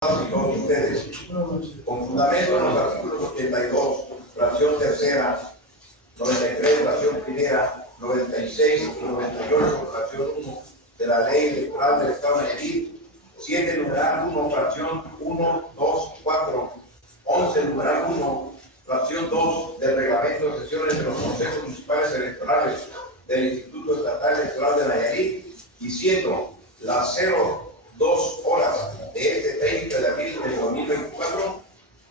y todos ustedes, con fundamento en los artículos 82, fracción tercera, 93, fracción primera, 96 y 98, fracción 1 de la Ley Electoral del Estado de Nayarit, 7, numeral 1, fracción 1, 2 y 4, 11, numeral 1, fracción 2 del Reglamento de Sesiones de los Consejos Municipales Electorales del Instituto Estatal Electoral de Nayarit, y siendo las 02 horas de este 30 de abril del 2024,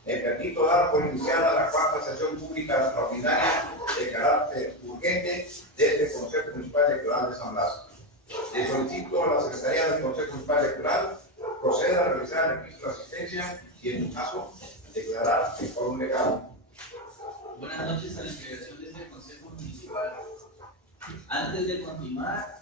me permito dar por iniciada la cuarta sesión pública extraordinaria de carácter urgente de este Consejo Municipal Electoral de San Blas. Le solicito a la Secretaría del Consejo Municipal Electoral proceda a realizar el registro de asistencia y, en su caso, declarar el quórum legal. Buenas noches a la integración de este Consejo Municipal. Antes de continuar,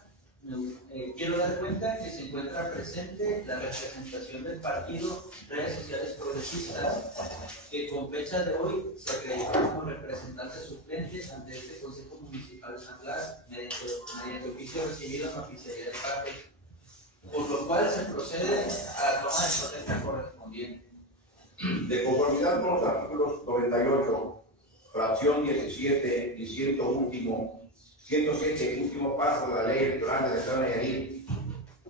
quiero dar cuenta que se encuentra presente la representación del partido Redes Sociales Progresistas, que con fecha de hoy se acreditó como representantes suplentes ante este Consejo Municipal de San Blas mediante oficio recibido en la oficialidad de parte, por lo cual se procede a la toma de protesta correspondiente. De conformidad con los artículos 98, fracción 17 y 107 último paso de la Ley Electoral del Estado de Nayarit,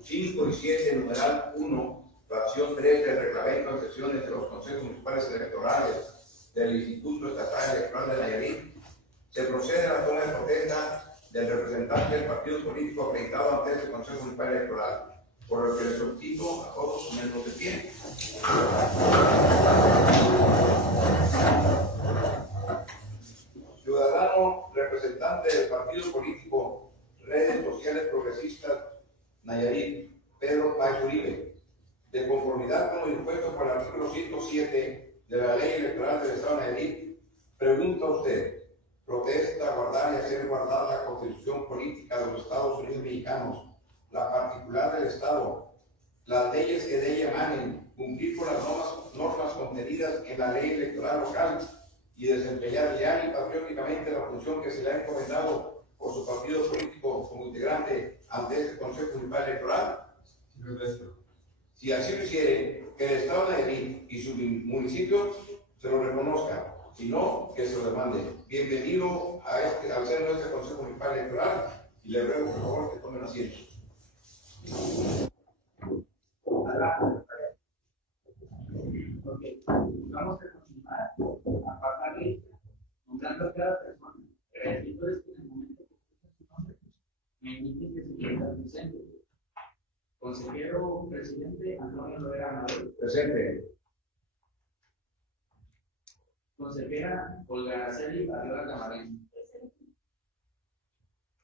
5 y 7, numeral 1, fracción 3 del Reglamento de Sesiones de los Consejos Municipales Electorales del Instituto Estatal Electoral de Nayarit, se procede a la toma de protesta del representante del partido político acreditado ante este Consejo Municipal Electoral, por lo que les solicito a todos ponernos de pie. Ciudadano representante del partido político Redes Sociales Progresistas Nayarit, Pedro Páez Uribe, de conformidad con lo dispuesto por el artículo 107 de la Ley Electoral del Estado de Nayarit, pregunta a usted: ¿protesta guardar y hacer guardar la Constitución Política de los Estados Unidos Mexicanos, la particular del Estado, las leyes que de ella emanen, cumplir con las normas contenidas en la ley electoral local y desempeñar leal y patrióticamente la función que se le ha encomendado por su partido político como integrante ante este Consejo Municipal Electoral? Si así lo hiciere, que el Estado de Nayarit y su municipio se lo reconozcan, si no, que se lo demande. Bienvenido al seno de este Consejo Municipal Electoral, y le ruego por favor que tomen asiento. Okay. Vamos a continuar a pasar lista, nombrando a cada persona. Regidores que en el momento que escuchen su nombre me indiquen que se encuentran presentes. Consejero presidente Antonio Loera Amador. Presente. Consejera Olga Araceli Arriola Camarén.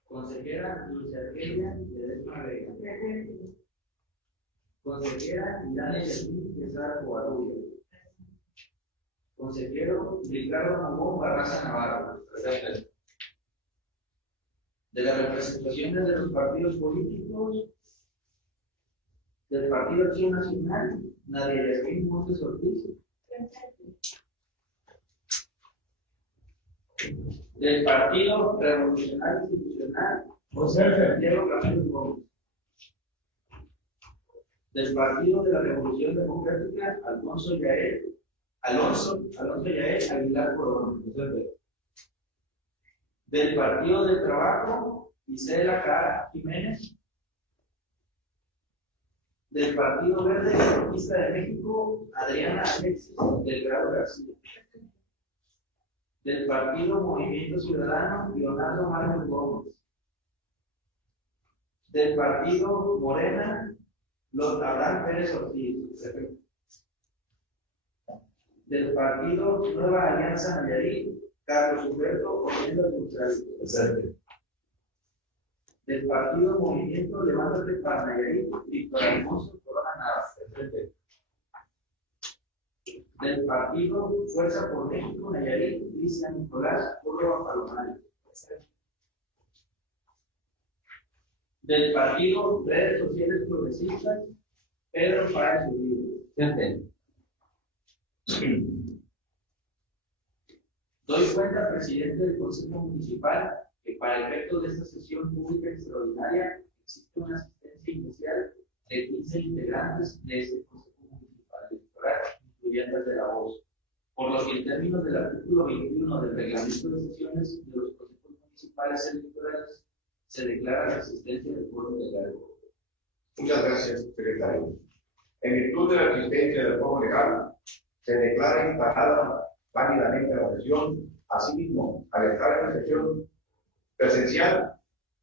Consejera Luis Argelia Ledesma Vega. Consejera Irania Yasmín Quesada Covarrubias. Consejero Ricardo Mamón Barraza Navarro. Presente. De las representaciones de los partidos políticos, del Partido Acción Nacional, Nadia Yasmín Montes Ortiz. Del Partido Revolucionario Institucional, José Santiago Ramírez Gómez. Del Partido de la Revolución Democrática, Alonso Yael Aguilar Corona. Del Partido del Trabajo, Isela Cara Jiménez. Del Partido Verde Ecologista de México, Adriana Alexis Delgado García. Del Partido Movimiento Ciudadano, Leonardo Márquez Gómez. Del Partido Morena, Abraham Pérez Ortiz. Del Partido Nueva Alianza Nayarit, Carlos Humberto Orlando González. Del Partido Movimiento Levántate para Nayarit, Víctor Hermoso Corona Navas. Del Partido Fuerza por México Nayarit, Cristian Nicolás Córdoba Palomari. Del Partido Redes Sociales Progresistas, Pedro Páez Uribe. Doy cuenta, presidente del Consejo Municipal, que para efectos de esta sesión pública extraordinaria existe una asistencia inicial de 15 integrantes de este Consejo Municipal. constituyentes de la voz, por lo que en términos del artículo 21 del reglamento de sesiones de los consejos municipales electorales se declara la existencia del quórum legal. Muchas gracias, secretario. En virtud de la existencia del quórum legal, se declara instalada válidamente la sesión. Asimismo, al estar en la sesión presencial,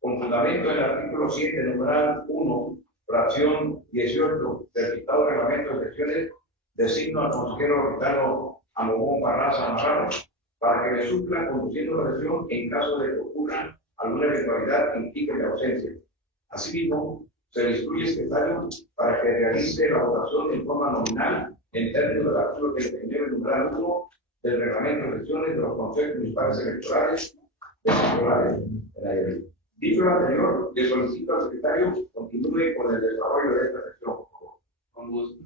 con fundamento en el artículo 7, numeral 1, fracción 18 del citado reglamento de sesiones, designo al consejero Ricardo Amogón Barraza Navarro para que le supla conduciendo la sesión en caso de que ocurra alguna eventualidad que implique mi ausencia. Asimismo, se le instruye al secretario para que realice la votación en forma nominal en términos del artículo 39, numeral 1 del reglamento de sesiones de los consejos municipales electorales de la ley. Dicho lo anterior, le solicito al secretario continúe con el desarrollo de esta sección, por favor. Con gusto.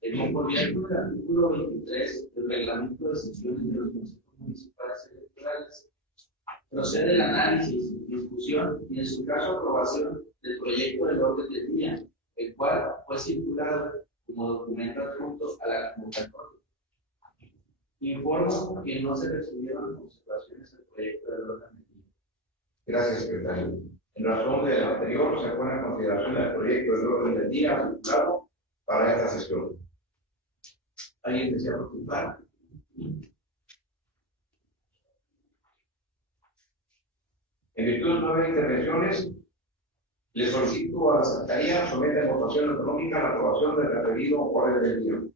En conformidad con el artículo 23 del reglamento de sesiones de los consejos municipales electorales, procede el análisis, discusión y, en su caso, aprobación del proyecto del orden del día, el cual fue circulado como documento adjunto a la convocatoria. Informo que no se recibieron observaciones al proyecto del orden del día. Gracias, secretario. En razón de lo anterior, se pone en consideración el proyecto del orden del día circulado para esta sesión. ¿Alguien desea participar? En virtud de 9 intervenciones, le solicito a la Secretaría someta en votación económica la aprobación del referido orden del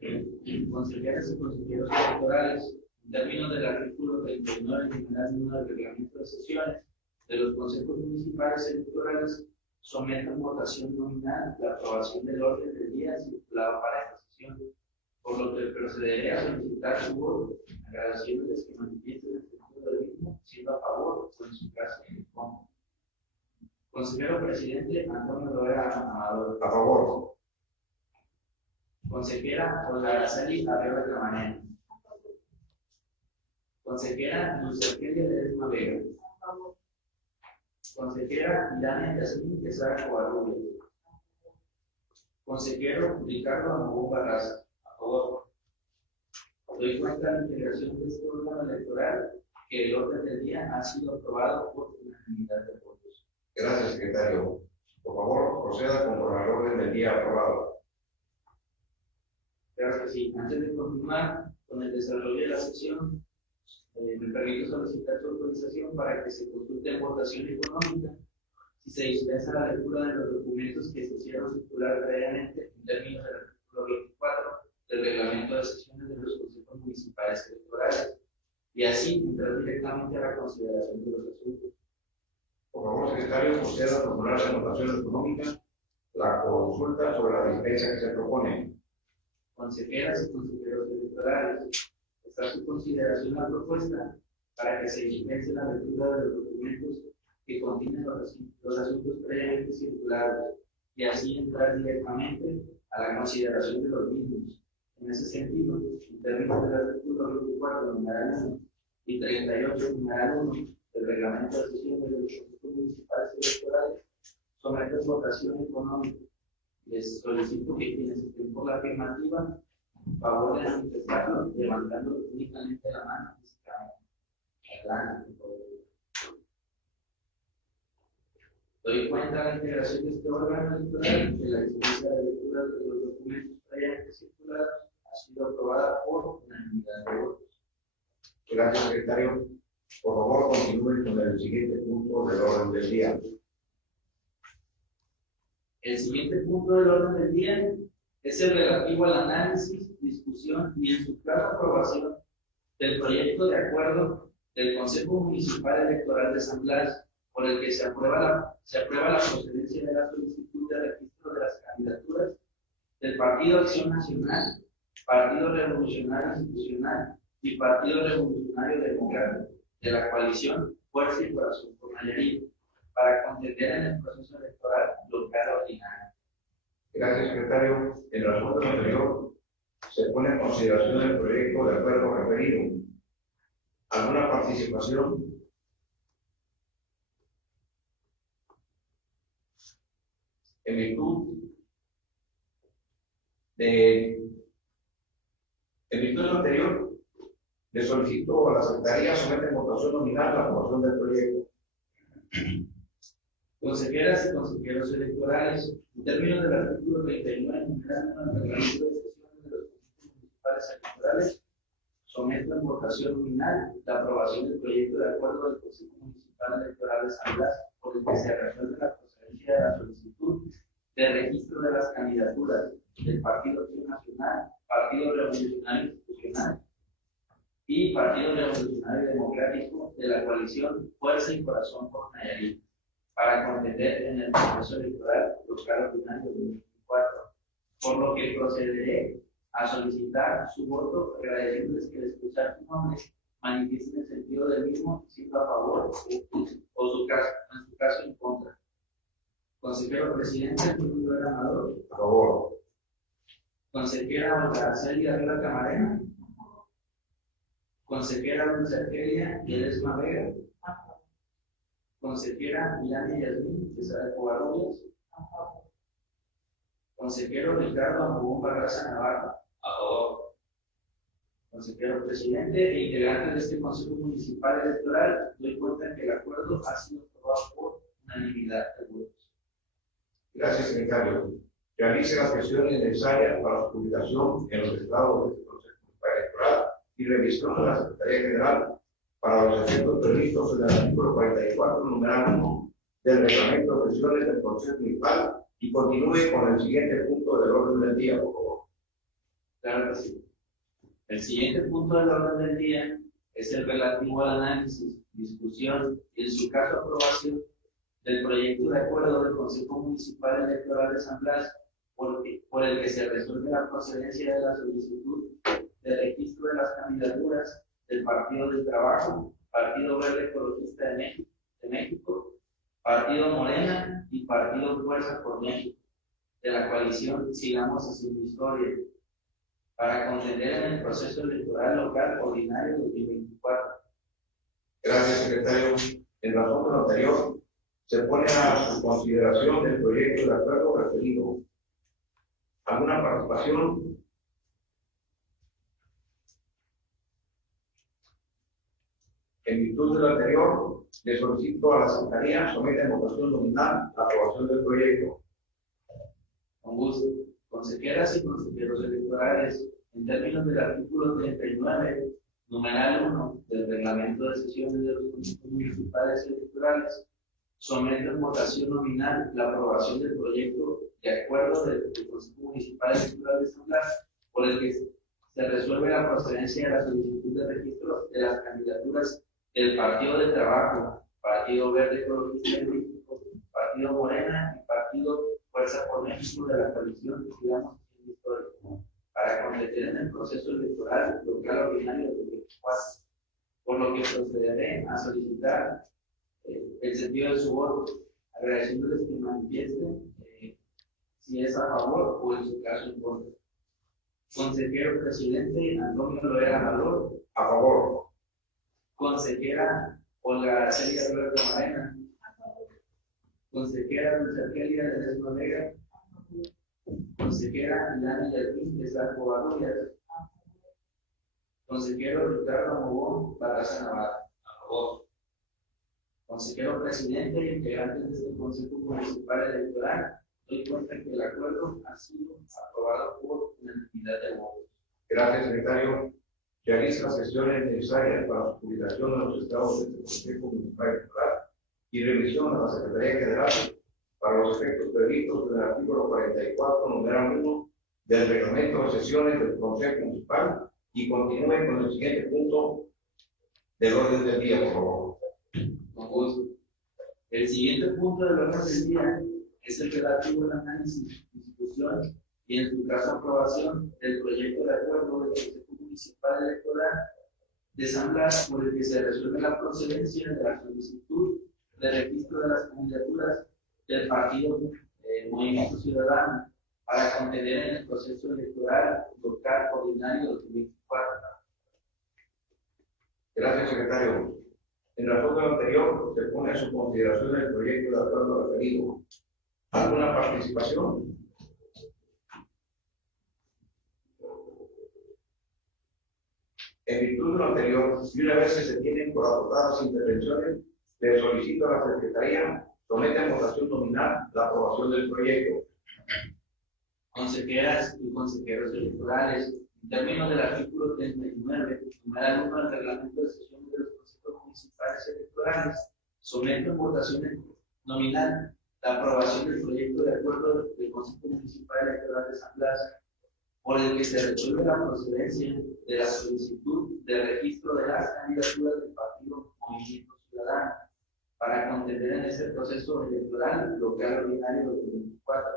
día. Consejeras y consejeros electorales, en términos del artículo 39 general 1 del reglamento de sesiones de los consejos municipales electorales, someto en votación nominal la aprobación del orden del día circulado para esta sesión, por lo que procederé a solicitar su voto, agradeciéndoles que manifiesten el sentido del mismo, siendo a favor o en su caso en contra. Consejero presidente Antonio Loera Amador. A favor. Consejera Olga Araceli Arriola Camanero. Consejera Luz Argelia Ledesma Vega. Consejera Irania Yasmín Quesada Covarrubias. Consejero Ricardo Amogón Barraza. A favor. Doy cuenta de la integración de este órgano electoral que el orden del día ha sido aprobado por unanimidad de votos. Gracias, secretario. Por favor, proceda conforme al orden del día aprobado. Claro que sí. Antes de continuar con el desarrollo de la sesión, me permito solicitar su autorización para que se consulte en votación económica si se dispensa la lectura de los documentos que se hicieron circular previamente en términos del artículo 24 del reglamento de sesiones de los consejos municipales electorales, y así entrar directamente a la consideración de los asuntos. Por favor, secretario, proceda a formular en votación económica la consulta sobre la dispensa que se propone. Consejeras y consejeros electorales, está a su consideración la propuesta para que se dispense la lectura de los documentos que contienen los asuntos previamente circulados y así entrar directamente a la consideración de los mismos. En ese sentido, en términos del artículo 24, numeral 1 y 38, numeral 1 del reglamento de sesiones de los consejos municipales electorales, someto a votación económica. Les solicito que quienes estén por la afirmativa favor de manifestarlo levantando únicamente la mano. Adelante, por favor. Doy cuenta de la integración de este órgano electoral de la licencia de lectura de los documentos previamente circulados ha sido aprobada por unanimidad de votos. Gracias, secretario. Por favor, continúen con el siguiente punto del orden del día. El siguiente punto del orden del día es el relativo al análisis, discusión y, en su caso, aprobación del proyecto de acuerdo del Consejo Municipal Electoral de San Blas, por el que se aprueba la procedencia de la solicitud de registro de las candidaturas del Partido Acción Nacional, Partido Revolucionario Institucional y Partido Revolucionario Democrático de la coalición Fuerza y Corazón por Nayarit, para contender en el proceso electoral local ordinario. Gracias, secretario. En razón de lo anterior, se pone en consideración el proyecto de acuerdo referido. ¿Alguna participación? En virtud de En virtud de lo anterior, le solicito a la Secretaría someter en votación nominal la aprobación del proyecto. Consejeras y consejeros electorales, en términos del artículo 39 del reglamento de sesiones de los consejos municipales electorales, someto en votación nominal la aprobación del proyecto de acuerdo del Consejo Municipal Electoral de San Blas, por el que se resuelve la procedencia de la solicitud de registro de las candidaturas del Partido Acción Nacional, Partido Revolucionario Institucional y Partido Revolucionario Democrático de la coalición Fuerza y Corazón por Nayarit, para contender en el proceso electoral local ordinario de 2024, por lo que procederé a solicitar su voto, agradeciéndoles que al escuchar su nombre manifiesten el sentido del mismo, siendo a favor o su caso, en su caso en contra. Consejero presidente, Julio Amador. A favor. Consejera Olga Celia Herrera Camarena. Consejera Dulce Argelia Ledesma Vega. Consejera Milani Yasmín César Covarrubias. Consejero Ricardo Amogón Barraza Navarro. A favor. Consejero presidente e integrantes de este Consejo Municipal Electoral, doy cuenta que el acuerdo ha sido aprobado por unanimidad de votos. Gracias, secretario. Realice las gestiones necesarias para su publicación en los estados de este Consejo Municipal Electoral y revisión de la Secretaría General para los efectos previstos en el artículo 44, numeral 1 del reglamento de sesiones del Consejo Municipal y continúe con el siguiente punto del orden del día, por favor. Claro que sí. El siguiente punto del orden del día es el relativo al análisis, discusión y, en su caso, aprobación del proyecto de acuerdo del Consejo Municipal Electoral de San Blas, por el que se resuelve la procedencia de la solicitud de registro de las candidaturas del Partido del Trabajo, Partido Verde Ecologista de México, Partido Morena y Partido Fuerza por México, de la coalición Sigamos Haciendo Historia, para contender en el proceso electoral local ordinario 2024. Gracias, secretario. En razón de lo anterior, se pone a su consideración el proyecto de acuerdo referido. ¿Alguna participación? En virtud de lo anterior, le solicito a la Secretaría someta en votación nominal la aprobación del proyecto. Con gusto. Consejeras y consejeros electorales, en términos del artículo 39, numeral 1 del reglamento de sesiones de los consejos municipales electorales, someto en votación nominal la aprobación del proyecto de acuerdo del Consejo Municipal Electoral de San Blas, por el que se resuelve la procedencia de la solicitud de registro de las candidaturas del Partido del Trabajo, Partido Verde Ecologista de México, Partido Morena y Partido Fuerza por México de la coalición Sigamos Haciendo Historia, para contender en el proceso electoral local ordinario de 2024, por lo que procederé a solicitar el sentido de su voto, agradeciéndoles que manifiesten si es a favor o en su caso en contra. Consejero presidente Antonio Loera Amador. A favor. Consejera Olga Celia Herrera Camarena. Consejera Dulce Argelia Ledesma Vega. Consejera Milani Yasmín César Covarrubias. Consejero Ricardo Amogón Barraza Navarro. A favor. Consejero presidente e integrantes de este Consejo Municipal Electoral, doy cuenta que el acuerdo ha sido aprobado por unanimidad de votos. Gracias, secretario. Realiza las gestiones necesarias para su publicación en los estados del Consejo Municipal Electoral y revisión a la Secretaría General para los efectos previstos en el artículo 44, numeral 1 del reglamento de sesiones del Consejo Municipal y continúe con el siguiente punto del orden del día, por favor. Con gusto. El siguiente punto del orden del día es el relativo al análisis, discusión y, en su caso, aprobación del proyecto de acuerdo del Consejo Municipal Electoral de San Blas, por el que se resuelve la procedencia de la solicitud de registro de las candidaturas del Partido Movimiento Ciudadano para contender en el proceso electoral local ordinario 2024. Gracias, secretario. En razón de lo anterior, se pone a su consideración el proyecto de acuerdo referido. ¿Alguna participación? En virtud de lo anterior, y una vez que se tienen por acordadas intervenciones, le solicito a la Secretaría somete a votación nominal la aprobación del proyecto. Consejeras y consejeros electorales, en términos del artículo 39, numeral 1 del reglamento de sesiones de los consejos municipales electorales, someto en votación nominal la aprobación del proyecto de acuerdo del Consejo Municipal Electoral de San Blas, por el que se resuelve la procedencia de la solicitud de registro de las candidaturas del partido Movimiento Ciudadano para contender en este proceso electoral local ordinario 2024,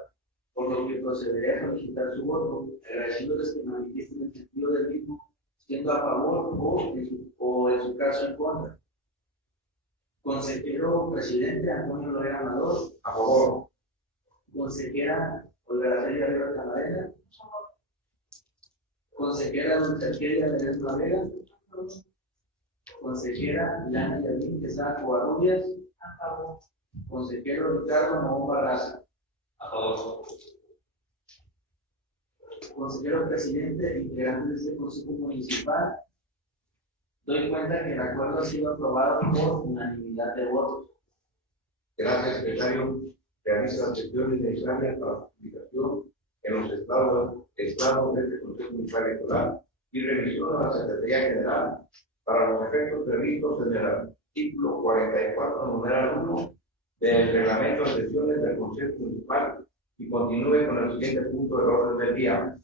por lo que procederé a solicitar su voto, agradeciéndoles que manifiesten el sentido del mismo, siendo a favor o en su caso en contra. Consejero presidente Antonio Loera Amador. A favor. Consejera Olga Araceli Rivera Camarena. Consejera Dulce Argelia Ledesma Vega. Consejera Lana Yadín Quesada Covarrubias. A favor. Consejero Ricardo Mohón Barraza. A favor. Consejero presidente, integrante de este Consejo Municipal, doy cuenta que el acuerdo ha sido aprobado por unanimidad de votos. Gracias, secretario. Realiza las gestiones necesarias para la publicación en los estados de este Consejo Municipal Electoral y revisión a la Secretaría General para los efectos previstos en el artículo 44, numeral 1 del reglamento de sesiones del Consejo Municipal y continúe con el siguiente punto del orden del día.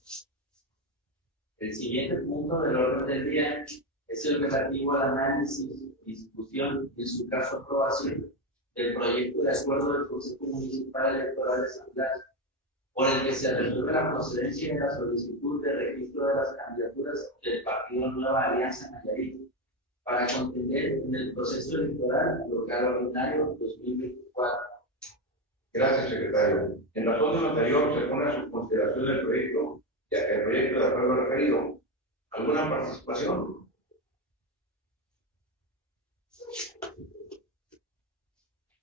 El siguiente punto del orden del día es el relativo al análisis, discusión y en su caso aprobación del proyecto de acuerdo del Consejo Municipal Electoral de San Blas, por el que se resuelve la procedencia de la solicitud de registro de las candidaturas del partido Nueva Alianza Nayarit para contender en el proceso electoral local ordinario 2024. Gracias, secretario. En razón de lo anterior, se pone a su consideración el proyecto de acuerdo referido. ¿Alguna participación?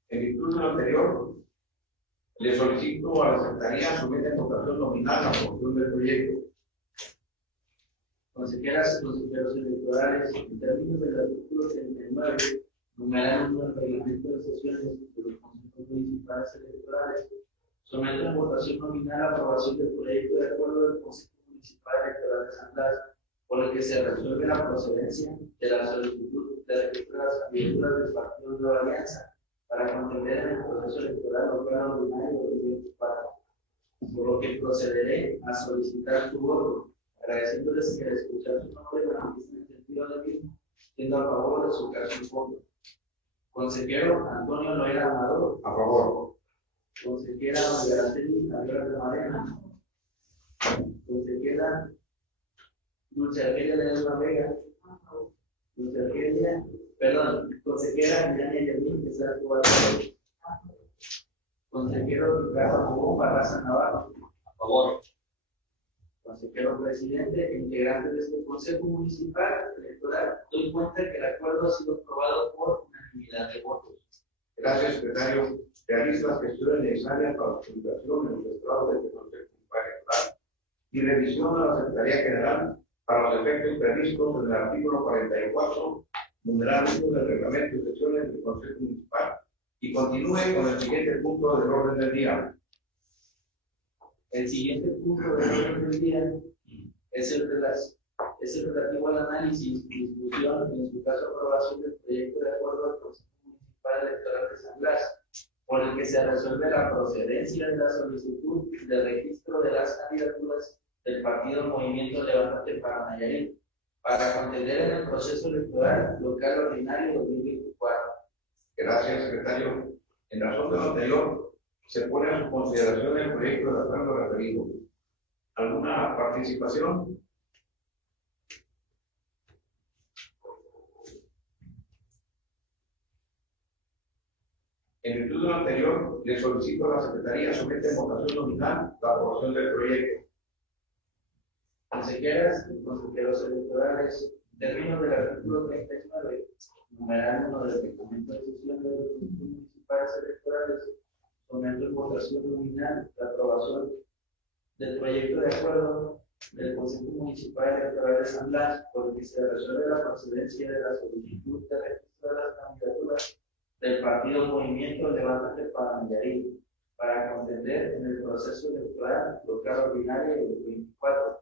En virtud de lo anterior, le solicito a la Secretaría somete a votación nominal la aprobación del proyecto. Consejeras y consejeros electorales, en términos del artículo 39, numeral 1 del reglamento de sesiones de los consejos municipales electorales, someto en votación nominal la aprobación del proyecto de acuerdo del Consejo Municipal Electoral de San Blas, por el que se resuelve la procedencia de la solicitud de registro de las candidaturas del partido Nueva Alianza para contender en el proceso electoral local ordinario 2024, por lo que procederé a solicitar su voto, agradeciéndoles que al escuchar su nombre manifiesten el sentido del mismo, siendo a favor de su caso en contra. Consejero Antonio Loera Amador. A favor. Consejera Olga Araceli Rivera Camarena. Consejera Dulce Argelia Ledesma Vega. Consejera Lana Yadín Quesada Covarrubias. Consejero Ricardo Mohón Barraza Navarro. A favor. Consejero presidente e integrante de este Consejo Municipal Electoral, doy cuenta que el acuerdo ha sido aprobado por unanimidad de votos. Gracias, secretario. Realiza las gestiones necesarias para la publicación en los estados de este Consejo Municipal Electoral y revisión a la Secretaría General para los efectos previstos en el artículo 44, numeral 1 del reglamento de sesiones del Consejo Municipal y continúe con el siguiente punto del orden del día. El siguiente punto del orden del día es el relativo al análisis, discusión y en su caso aprobación del proyecto de acuerdo del Consejo Municipal Electoral de San Blas, por el que se resuelve la procedencia de la solicitud de registro de las candidaturas del partido Movimiento Levántate para Nayarit para contender en el proceso electoral local ordinario 2024. Gracias, secretario. En razón de lo anterior, se pone a su consideración el proyecto de acuerdo referido. ¿Alguna participación? En virtud de lo anterior, le solicito a la Secretaría somete en votación nominal la aprobación del proyecto. Consejeras y consejeros electorales, en términos del artículo 39, numeral 1 del reglamento de sesiones de los consejos municipales electorales, someto en votación nominal la aprobación del proyecto de acuerdo del Consejo Municipal Electoral de San Blas, por el que se resuelve la procedencia de la solicitud de registro de las candidaturas del partido Movimiento Levántate para Nayarit, para contender en el proceso electoral local ordinario del 24,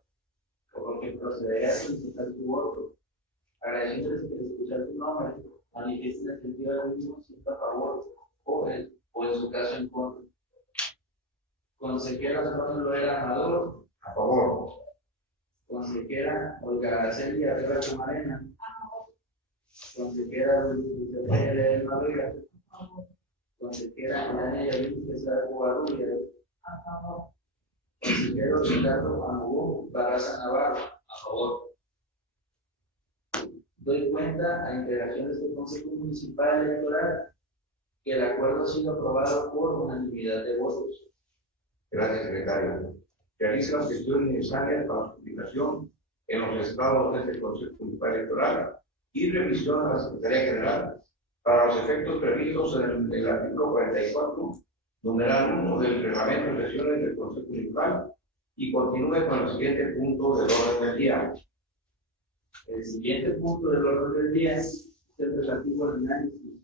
por lo que procederé a solicitar tu voto. Agradeciéndoles que al escuchar tu nombre manifiesten el sentido del mismo, siento a favor o en su caso en contra. Consejera Antonio Loera Amador. A favor. Consejera Olga Araceli Arriba Camarena. Consejera Luis Elena Vega. Consejera Milania Yavin César Covarrubias. Consejero Ricardo Amagú Barraza Navarro. A favor. Doy cuenta a integración de este Consejo Municipal Electoral que el acuerdo ha sido aprobado por unanimidad de votos. Gracias, secretario. Realiza las gestiones necesarias para su publicación en los estados de este Consejo Municipal Electoral y revisión a la Secretaría General para los efectos previstos en el artículo 44, numeral 1 del Reglamento de Sesiones del Consejo Municipal y continúe con el siguiente punto del orden del día. El siguiente punto del orden del día es el relativo al análisis,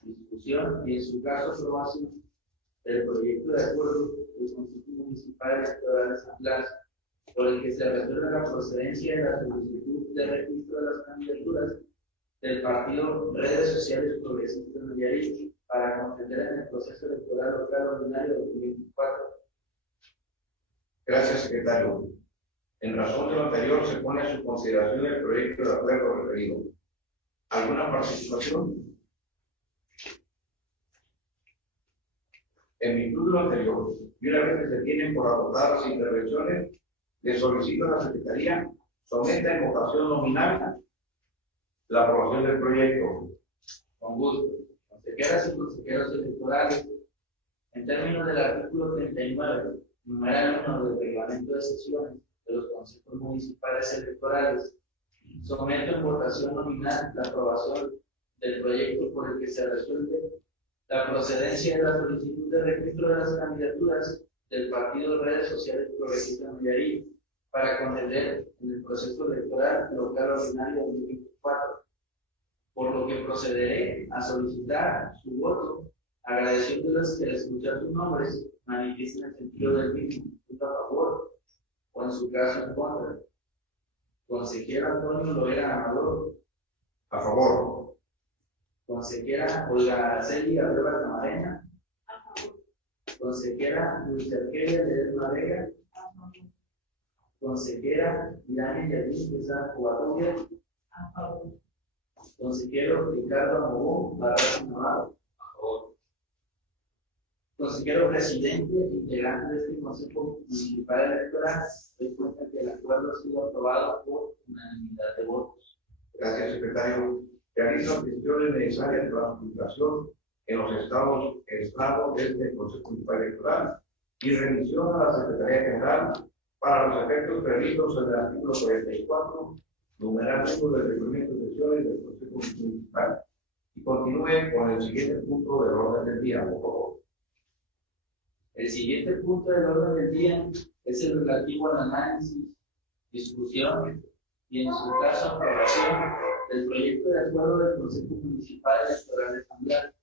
discusión y en su caso aprobación del proyecto de acuerdo del Consejo Municipal Electoral de San Blas, por el que se resuelve la procedencia de la solicitud de registro de las candidaturas del partido Redes Sociales Progresistas de Nayarit para contender en el proceso electoral local ordinario de 2024. Gracias, secretario. En razón de lo anterior, se pone a su consideración el proyecto de acuerdo referido. ¿Alguna participación? En virtud de lo anterior, y una vez que se tienen por agotadas las intervenciones, le solicito a la Secretaría someta en votación nominal la aprobación del proyecto. Con gusto. Consejeras y consejeros electorales, en términos del artículo 39, numeral 1 del Reglamento de Sesiones de los Consejos Municipales Electorales, someto en votación nominal la aprobación del proyecto por el que se resuelve la procedencia de la solicitud de registro de las candidaturas del Partido Redes Sociales Progresistas de Nayarit para contender en el proceso electoral local ordinario 2024, por lo que procederé a solicitar su voto, agradeciéndoles que al escuchar sus nombres manifiesten el sentido del mismo, a favor o en su caso en contra. Consejero Antonio Loera Amador. A favor. Consejera Olga Araceli Arriba Camarena. Consejera Luis Arquelia Ledesma Vega. Consejera Milania Yavin César Covarrubias. Consejero Ricardo Amagú Barraza Navarro. A favor. Consejero presidente integrante de este Consejo Municipal Electoral, doy cuenta que el acuerdo ha sido aprobado por unanimidad de votos. Gracias, secretario. Realiza las gestiones necesarias para la publicación en los estados de este Consejo Municipal Electoral y remisión a la Secretaría General para los efectos previstos en el artículo 44, numeral 1 del Reglamento de Sesiones del Consejo Municipal y continúe con el siguiente punto del orden del día, por favor. El siguiente punto del orden del día es el relativo al análisis, discusión y en su caso aprobación del proyecto de acuerdo del Consejo Municipal Electoral de San Blas,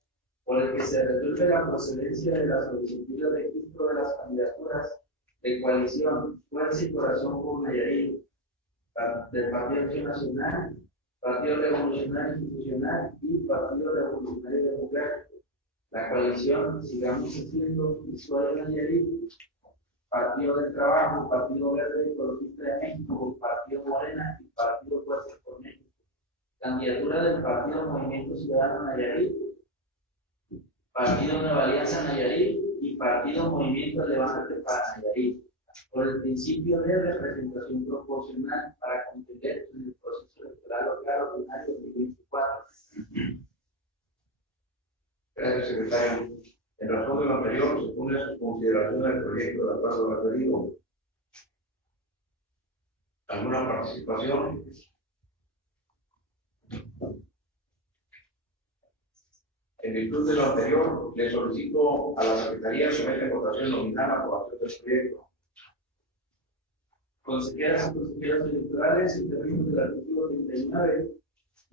por el que se resuelve la procedencia de la solicitud de registro de las candidaturas de coalición Fuerza y Corazón por Nayarit, del Partido Acción Nacional, Partido Revolucionario Institucional y Partido Revolucionario Democrático. La coalición Sigamos Haciendo Historia Nayarit, Partido del Trabajo, Partido Verde Ecologista de México, Partido Morena y Partido Fuerza por México. Candidatura del Partido Movimiento Ciudadano Nayarit, Partido Nueva Alianza Nayarit y Partido Movimiento Levántate para Nayarit, por el principio de representación proporcional para contender en el proceso electoral local ordinario 2024. Gracias, secretario. En razón de lo anterior, se pone a su consideración el proyecto de acuerdo referido. ¿Alguna participación? En virtud de lo anterior, le solicito a la Secretaría someter en votación nominal la aprobación del proyecto. Consejeras y consejeros electorales, en términos del artículo 39,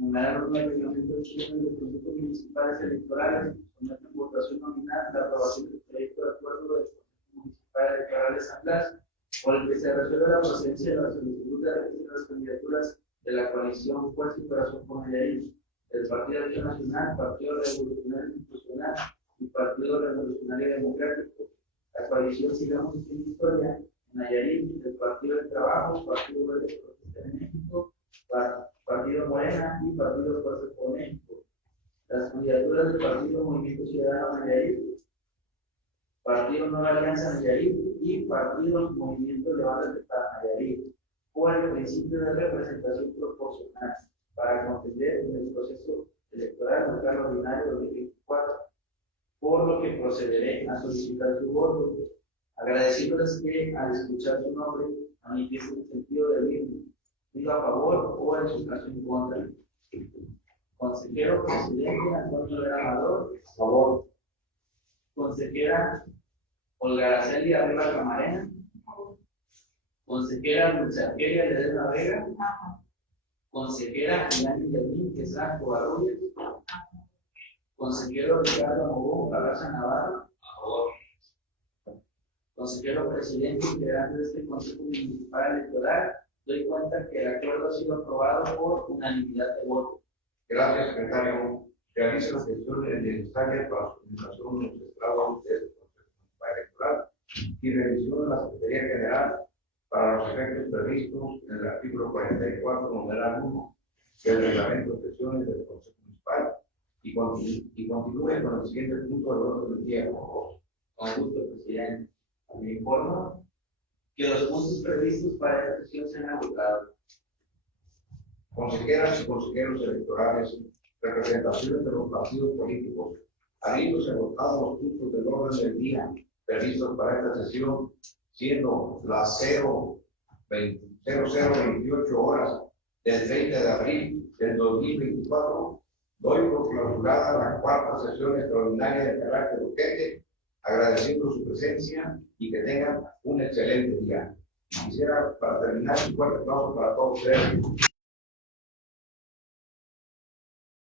en la norma del reglamento de los consejos municipales electorales, someten en votación nominal la aprobación del proyecto de acuerdo del Consejo Municipal Electoral de San Blas, por el que se resuelve la procedencia de la solicitud de registro de las candidaturas de la coalición Fuerza y Corazón por Nayarit, del Partido Acción Nacional, Partido Revolucionario Institucional y Partido Revolucionario Democrático. La coalición Sigamos Haciendo Historia en Nayarit, del Partido del Trabajo, Partido Verde Protesta en México, Partido Morena y Partido Fuerza por México. Las candidaturas del Partido Movimiento Ciudadano Nayarit, Partido Nueva Alianza Nayarit y Partido Movimiento Levántate para Nayarit, por el principio de representación proporcional para contender en el proceso electoral local ordinario 2024, por lo que procederé a solicitar su voto, agradeciéndoles que al escuchar su nombre manifiesten el sentido del mismo, diga a favor o en su caso en contra. Consejero presidente Antonio Amador, A favor. consejera Olga Araceli Arriba Camarena, consejera Dulce Argelia Ledesma Vega, consejera Ilani Yasmín Quesada Covarrubias, consejero Ricardo Mogón Barraza Navarro, A favor. consejero presidente integrante de este Consejo Municipal Electoral, doy cuenta que el acuerdo ha sido aprobado por unanimidad de votos. Gracias, secretario. Realiza las gestiones necesarias para su implementación en los estrados de este Consejo Municipal Electoral y revisión de la Secretaría General para los efectos previstos en el artículo 44, numeral 1 del reglamento de sesiones del Consejo Municipal y continúe con el siguiente punto del orden del día, por favor. Con gusto, presidente. Me informo que los puntos previstos para esta sesión se han agotado. Consejeras y consejeros electorales, representaciones de los partidos políticos, habiéndose agotado los puntos del orden del día previstos para esta sesión, siendo las 00:28 horas del 30 de abril del 2024, doy por clausurada la cuarta sesión extraordinaria de carácter urgente, agradeciendo su presencia y que tengan un excelente día. Quisiera, para terminar, un fuerte aplauso para todos ustedes.